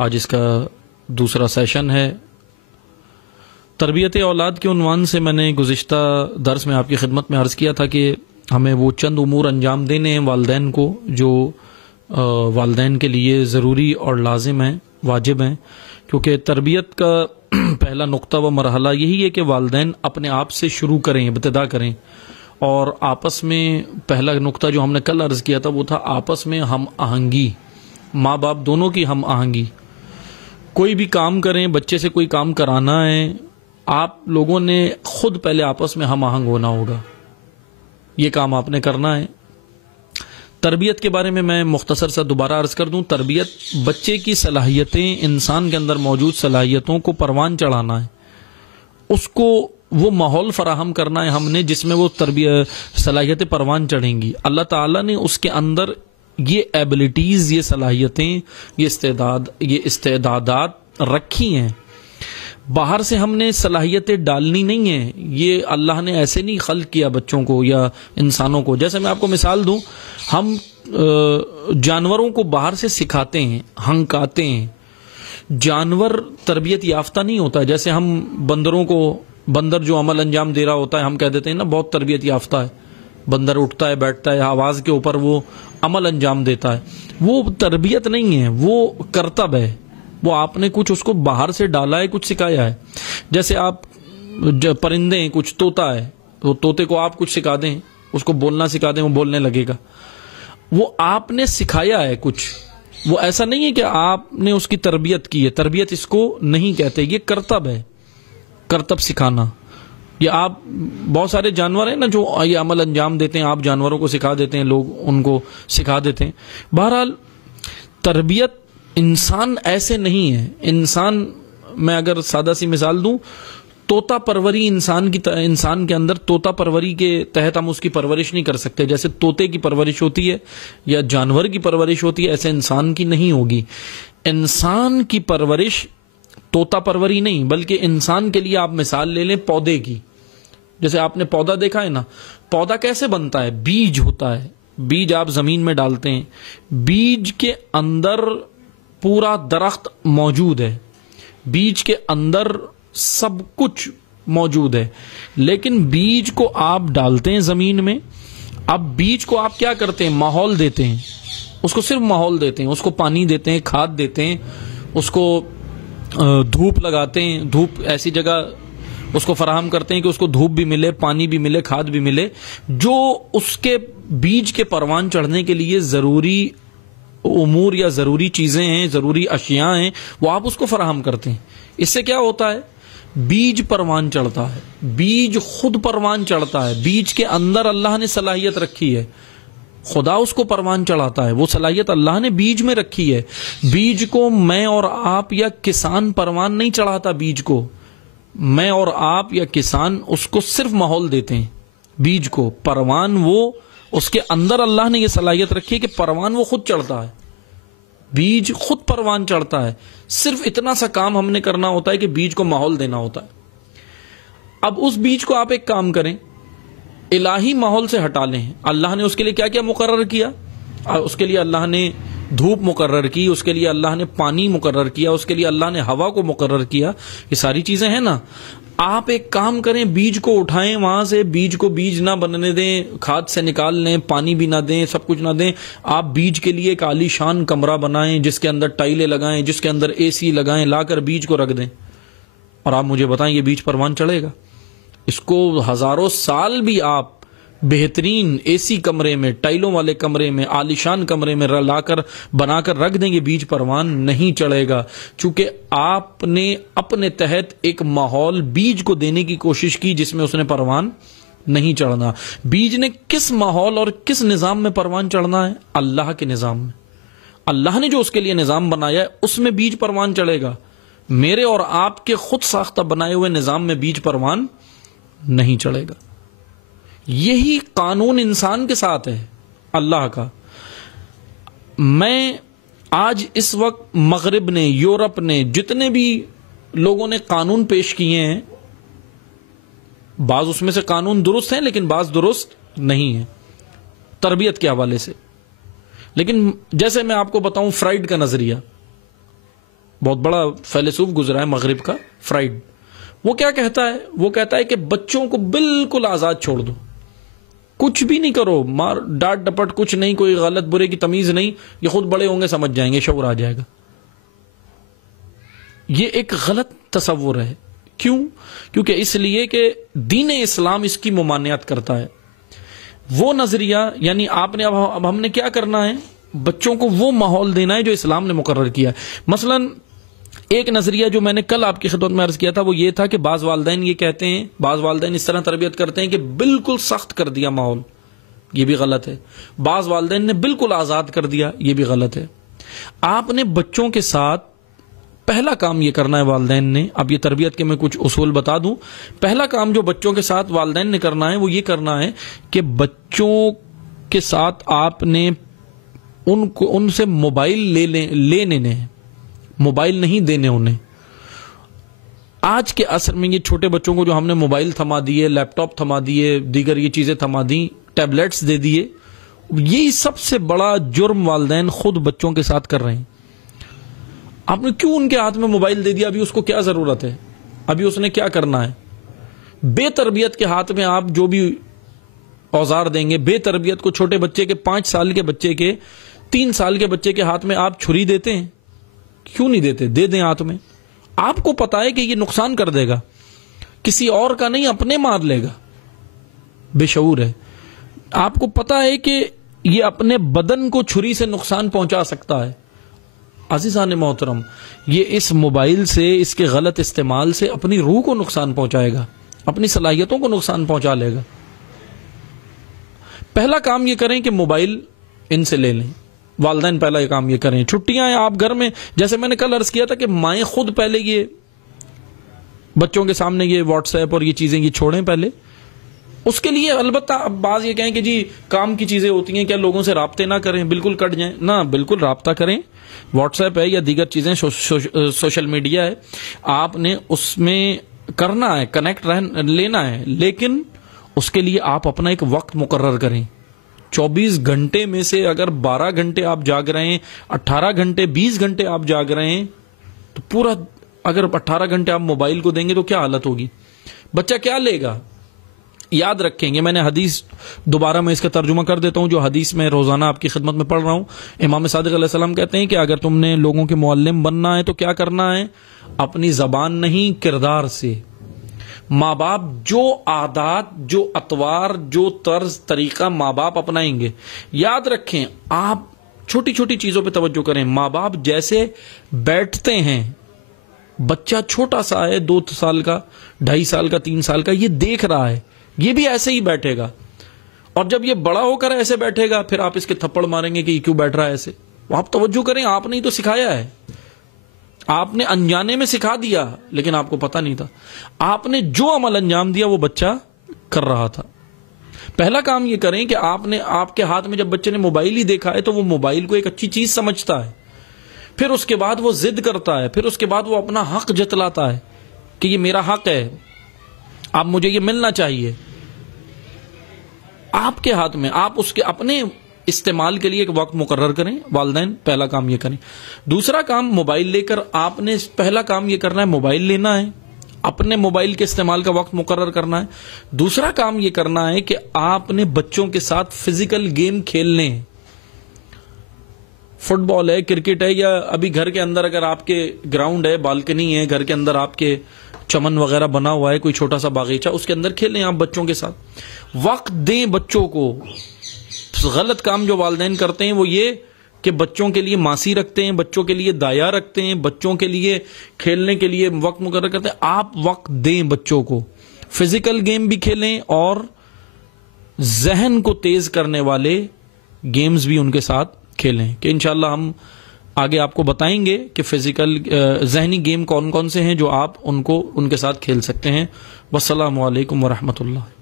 آج اس کا دوسرا سیشن ہے۔ تربیت اولاد کے عنوان سے میں نے گزشتہ درس میں آپ کی خدمت میں عرض کیا تھا کہ ہمیں وہ چند امور انجام دینے ہیں والدین کو جو والدین کے لیے ضروری اور لازم ہیں، واجب ہیں، کیونکہ تربیت کا پہلا نقطہ و مرحلہ یہی ہے کہ والدین اپنے آپ سے شروع کریں، ابتدا کریں، اور آپس میں پہلا نقطہ جو ہم نے کل عرض کیا تھا وہ تھا آپس میں ہم آہنگی، ماں باپ دونوں کی ہم آہنگی۔ کوئی بھی کام کریں، بچے سے کوئی کام کرانا ہے، آپ لوگوں نے خود پہلے آپس میں ہم آہنگ ہونا ہوگا، یہ کام آپ نے کرنا ہے۔ تربیت کے بارے میں مختصر سا دوبارہ عرض کر دوں، تربیت بچے کی صلاحیتیں، انسان کے اندر موجود صلاحیتوں کو پروان چڑھانا ہے، اس کو وہ ماحول فراہم کرنا ہے ہم نے جس میں وہ صلاحیتیں پروان چڑھیں گی۔ اللہ تعالیٰ نے اس کے اندر یہ ایبلٹیز، یہ صلاحیتیں، یہ استعدادات رکھی ہیں۔ باہر سے ہم نے صلاحیتیں ڈالنی نہیں ہیں، یہ اللہ نے ایسے نہیں خلق کیا بچوں کو یا انسانوں کو۔ جیسے میں آپ کو مثال دوں، ہم جانوروں کو باہر سے سکھاتے ہیں، ہنکاتے ہیں، جانور تربیت یافتہ نہیں ہوتا۔ جیسے ہم بندروں کو، بندر جو عمل انجام دے رہا ہوتا ہے ہم کہہ دیتے ہیں نا بہت تربیت یافتہ ہے، بندر اٹھتا ہے، بیٹھتا ہے، آواز کے اوپر وہ عمل انجام دیتا ہے، وہ تربیت نہیں ہے، وہ کرتب ہے، وہ آپ نے کچھ اس کو باہر سے ڈالا ہے، کچھ سکھایا ہے۔ جیسے آپ پرندے ہیں، کچھ طوطا ہے، وہ طوطے کو آپ کچھ سکھا دیں، اس کو بولنا سکھا دیں، وہ بولنے لگے گا، وہ آپ نے سکھایا ہے کچھ، وہ ایسا نہیں ہے کہ آپ نے اس کی تربیت کی ہے۔ تربیت اس کو نہیں کہتے، یہ کرتب ہے، کرتب سکھانا۔ یہ آپ بہت سارے جانور ہیں نا جو یہ عمل انجام دیتے ہیں، آپ جانوروں کو سکھا دیتے ہیں، لوگ ان کو سکھا دیتے ہیں۔ بہرحال تربیت انسان ایسے نہیں ہے۔ انسان، میں اگر سادہ سی مثال دوں، طوطا پروری انسان کے اندر طوطا پروری کے تحت ہم اس کی پرورش نہیں کر سکتے۔ جیسے طوطے کی پرورش ہوتی ہے یا جانور کی پرورش ہوتی ہے، ایسے انسان کی نہیں ہوگی۔ انسان کی پرورش طوطا پروری نہیں، بلکہ انسان کے لیے آپ مثال لے لیں پودے کی۔ جیسے آپ نے پودا دیکھا ہے نا، پودا کیسے بنتا ہے؟ بیج ہوتا ہے، بیج آپ زمین میں ڈالتے ہیں، بیج کے اندر پورا درخت موجود ہے، بیج کے اندر سب کچھ موجود ہے، لیکن بیج کو آپ ڈالتے ہیں زمین میں۔ اب بیج کو آپ کیا کرتے ہیں؟ ماحول دیتے ہیں، اس کو صرف ماحول دیتے ہیں، اس کو پانی دیتے ہیں، کھاد دیتے ہیں، اس کو دھوپ لگاتے ہیں، دھوپ ایسی جگہ اس کو فراہم کرتے ہیں کہ اس کو دھوپ بھی ملے، پانی بھی ملے، کھاد بھی ملے۔ جو اس کے بیج کے پروان چڑھنے کے لیے ضروری امور یا ضروری چیزیں ہیں، ضروری اشیاء ہیں، وہ آپ اس کو فراہم کرتے ہیں۔ اس سے کیا ہوتا ہے؟ بیج پروان چڑھتا ہے، بیج خود پروان چڑھتا ہے، بیج کے اندر اللہ نے صلاحیت رکھی ہے، خدا اس کو پروان چڑھاتا ہے، وہ صلاحیت اللہ نے بیج میں رکھی ہے۔ بیج کو میں اور آپ یا کسان پروان نہیں چڑھاتا، بیج کو میں اور آپ یا کسان اس کو صرف ماحول دیتے ہیں، بیج کو پروان وہ اس کے اندر اللہ نے یہ صلاحیت رکھی ہے کہ پروان وہ خود چڑھتا ہے، بیج خود پروان چڑھتا ہے۔ صرف اتنا سا کام ہم نے کرنا ہوتا ہے کہ بیج کو ماحول دینا ہوتا ہے۔ اب اس بیج کو آپ ایک کام کریں، الہی ماحول سے ہٹا لیں۔ اللہ نے اس کے لیے کیا کیا مقرر کیا؟ اس کے لیے اللہ نے دھوپ مقرر کی، اس کے لیے اللہ نے پانی مقرر کیا، اس کے لیے اللہ نے ہوا کو مقرر کیا، یہ ساری چیزیں ہیں نا۔ آپ ایک کام کریں، بیج کو اٹھائیں وہاں سے، بیج کو بیج نہ بننے دیں، کھاد سے نکال لیں، پانی بھی نہ دیں، سب کچھ نہ دیں۔ آپ بیج کے لیے ایک عالی شان کمرہ بنائیں جس کے اندر ٹائلیں لگائیں، جس کے اندر اے سی لگائیں، لا کر بیج کو رکھ دیں، اور آپ مجھے بتائیں یہ بیج پروان چڑھے گا؟ اس کو ہزاروں سال بھی آپ بہترین اے سی کمرے میں، ٹائلوں والے کمرے میں، عالیشان کمرے میں لا کر بنا کر رکھ دیں گے، بیج پروان نہیں چڑھے گا، چونکہ آپ نے اپنے تحت ایک ماحول بیج کو دینے کی کوشش کی جس میں اس نے پروان نہیں چڑھنا۔ بیج نے کس ماحول اور کس نظام میں پروان چڑھنا ہے؟ اللہ کے نظام میں۔ اللہ نے جو اس کے لیے نظام بنایا ہے اس میں بیج پروان چڑھے گا۔ میرے اور آپ کے خود ساختہ بنائے ہوئے نظام میں بیج پروان نہیں چڑھے گا۔ یہی قانون انسان کے ساتھ ہے اللہ کا۔ میں آج اس وقت مغرب نے، یورپ نے، جتنے بھی لوگوں نے قانون پیش کیے ہیں، بعض اس میں سے قانون درست ہیں لیکن بعض درست نہیں ہیں تربیت کے حوالے سے۔ لیکن جیسے میں آپ کو بتاؤں فرائیڈ کا نظریہ، بہت بڑا فیلسوف گزرا ہے مغرب کا، فرائڈ. وہ کیا کہتا ہے؟ وہ کہتا ہے کہ بچوں کو بالکل آزاد چھوڑ دو، کچھ بھی نہیں کرو، مار ڈانٹ ڈپٹ کچھ نہیں، کوئی غلط برے کی تمیز نہیں، یہ خود بڑے ہوں گے سمجھ جائیں گے، شعور آ جائے گا. یہ ایک غلط تصور ہے. کیوں؟ کیونکہ اس لیے کہ دین اسلام اس کی ممانعت کرتا ہے. وہ نظریہ یعنی آپ نے اب ہم نے کیا کرنا ہے؟ بچوں کو وہ ماحول دینا ہے جو اسلام نے مقرر کیا ہے. مثلا ایک نظریہ جو میں نے کل آپ کی خدمت میں عرض کیا تھا وہ یہ تھا کہ بعض والدین یہ کہتے ہیں، بعض والدین اس طرح تربیت کرتے ہیں کہ بالکل سخت کر دیا ماحول، یہ بھی غلط ہے. بعض والدین نے بالکل آزاد کر دیا، یہ بھی غلط ہے. آپ نے بچوں کے ساتھ پہلا کام یہ کرنا ہے والدین نے، اب یہ تربیت کے میں کچھ اصول بتا دوں. پہلا کام جو بچوں کے ساتھ والدین نے کرنا ہے وہ یہ کرنا ہے کہ بچوں کے ساتھ آپ نے ان سے موبائل لینے موبائل نہیں دینے انہیں. آج کے عصر میں یہ چھوٹے بچوں کو جو ہم نے موبائل تھما دیے، لیپ ٹاپ تھما دیے، دیگر یہ چیزیں تھما دی، ٹیبلیٹس دے دیے، یہی سب سے بڑا جرم والدین خود بچوں کے ساتھ کر رہے ہیں. آپ نے کیوں ان کے ہاتھ میں موبائل دے دیا؟ ابھی اس کو کیا ضرورت ہے؟ ابھی اس نے کیا کرنا ہے؟ بے تربیت کے ہاتھ میں آپ جو بھی اوزار دیں گے، بے تربیت کو چھوٹے بچے کے 5 سال کے بچے کے 3 سال کے بچے کے ہاتھ میں آپ چھری دیتے ہیں. کیوں نہیں دیتے؟ دے دیں ہاتھ میں. آپ کو پتا ہے کہ یہ نقصان کر دے گا، کسی اور کا نہیں، اپنے مار لے گا. بے شعور ہے. آپ کو پتا ہے کہ یہ اپنے بدن کو چھری سے نقصان پہنچا سکتا ہے. عزیزان محترم، یہ اس موبائل سے، اس کے غلط استعمال سے اپنی روح کو نقصان پہنچائے گا، اپنی صلاحیتوں کو نقصان پہنچا لے گا. پہلا کام یہ کریں کہ موبائل ان سے لے لیں. والدین پہلا یہ کام یہ کریں. چھٹیاں ہیں آپ گھر میں، جیسے میں نے کل عرض کیا تھا کہ مائیں خود پہلے یہ بچوں کے سامنے یہ واٹس ایپ اور یہ چیزیں یہ چھوڑیں پہلے. اس کے لیے البتہ اب بعض یہ کہیں کہ جی کام کی چیزیں ہوتی ہیں، کیا لوگوں سے رابطے نہ کریں، بالکل کٹ جائیں. نہ، بالکل رابطہ کریں. واٹس ایپ ہے یا دیگر چیزیں، سوشل میڈیا ہے، آپ نے اس میں کرنا ہے، کنیکٹ لینا ہے، لیکن اس کے لیے آپ اپنا ایک وقت مقرر کریں. 24 گھنٹے میں سے اگر 12 گھنٹے آپ جاگ رہے ہیں، 18 گھنٹے 20 گھنٹے آپ جاگ رہے ہیں، تو پورا اگر 18 گھنٹے آپ موبائل کو دیں گے تو کیا حالت ہوگی؟ بچہ کیا لے گا؟ یاد رکھیں گے. میں نے حدیث دوبارہ میں اس کا ترجمہ کر دیتا ہوں جو حدیث میں روزانہ آپ کی خدمت میں پڑھ رہا ہوں. امام صادق علیہ السلام کہتے ہیں کہ اگر تم نے لوگوں کے معلم بننا ہے تو کیا کرنا ہے؟ اپنی زبان نہیں، کردار سے. ماں باپ جو عادات، جو اطوار، جو طرز طریقہ ماں باپ اپنائیں گے، یاد رکھیں آپ چھوٹی چھوٹی چیزوں پہ توجہ کریں. ماں باپ جیسے بیٹھتے ہیں، بچہ چھوٹا سا ہے، 2 سال کا، 2.5 سال کا، 3 سال کا، یہ دیکھ رہا ہے، یہ بھی ایسے ہی بیٹھے گا. اور جب یہ بڑا ہو کر ایسے بیٹھے گا پھر آپ اس کے تھپڑ ماریں گے کہ یہ کیوں بیٹھ رہا ہے ایسے. آپ توجہ کریں، آپ نے تو سکھایا ہے، آپ نے انجانے میں سکھا دیا لیکن آپ کو پتہ نہیں تھا. آپ نے جو عمل انجام دیا وہ بچہ کر رہا تھا. پہلا کام یہ کریں کہ آپ کے ہاتھ میں جب بچے نے موبائل ہی دیکھا ہے تو وہ موبائل کو ایک اچھی چیز سمجھتا ہے، پھر اس کے بعد وہ ضد کرتا ہے، پھر اس کے بعد وہ اپنا حق جتلاتا ہے کہ یہ میرا حق ہے، اب مجھے یہ ملنا چاہیے. آپ کے ہاتھ میں، آپ اس کے اپنے استعمال کے لیے ایک وقت مقرر کریں. والدین پہلا کام یہ کریں. دوسرا کام، موبائل لے کر آپ نے پہلا کام یہ کرنا ہے، موبائل لینا ہے، اپنے موبائل کے استعمال کا وقت مقرر کرنا ہے. دوسرا کام یہ کرنا ہے کہ آپ نے بچوں کے ساتھ فزیکل گیم کھیلنے ہیں. فٹ بال ہے، کرکٹ ہے، یا ابھی گھر کے اندر اگر آپ کے گراؤنڈ ہے، بالکنی ہے، گھر کے اندر آپ کے چمن وغیرہ بنا ہوا ہے، کوئی چھوٹا سا باغیچہ، اس کے اندر کھیلیں آپ بچوں کے ساتھ. وقت دیں بچوں کو. غلط کام جو والدین کرتے ہیں وہ یہ کہ بچوں کے لیے ماسی رکھتے ہیں، بچوں کے لیے دایا رکھتے ہیں، بچوں کے لیے کھیلنے کے لیے وقت مقرر کرتے ہیں. آپ وقت دیں بچوں کو، فزیکل گیم بھی کھیلیں اور ذہن کو تیز کرنے والے گیمز بھی ان کے ساتھ کھیلیں، کہ انشاءاللہ ہم آگے آپ کو بتائیں گے کہ فزیکل ذہنی گیم کون کون سے ہیں جو آپ ان کے ساتھ کھیل سکتے ہیں. والسلام علیکم ورحمۃ اللہ.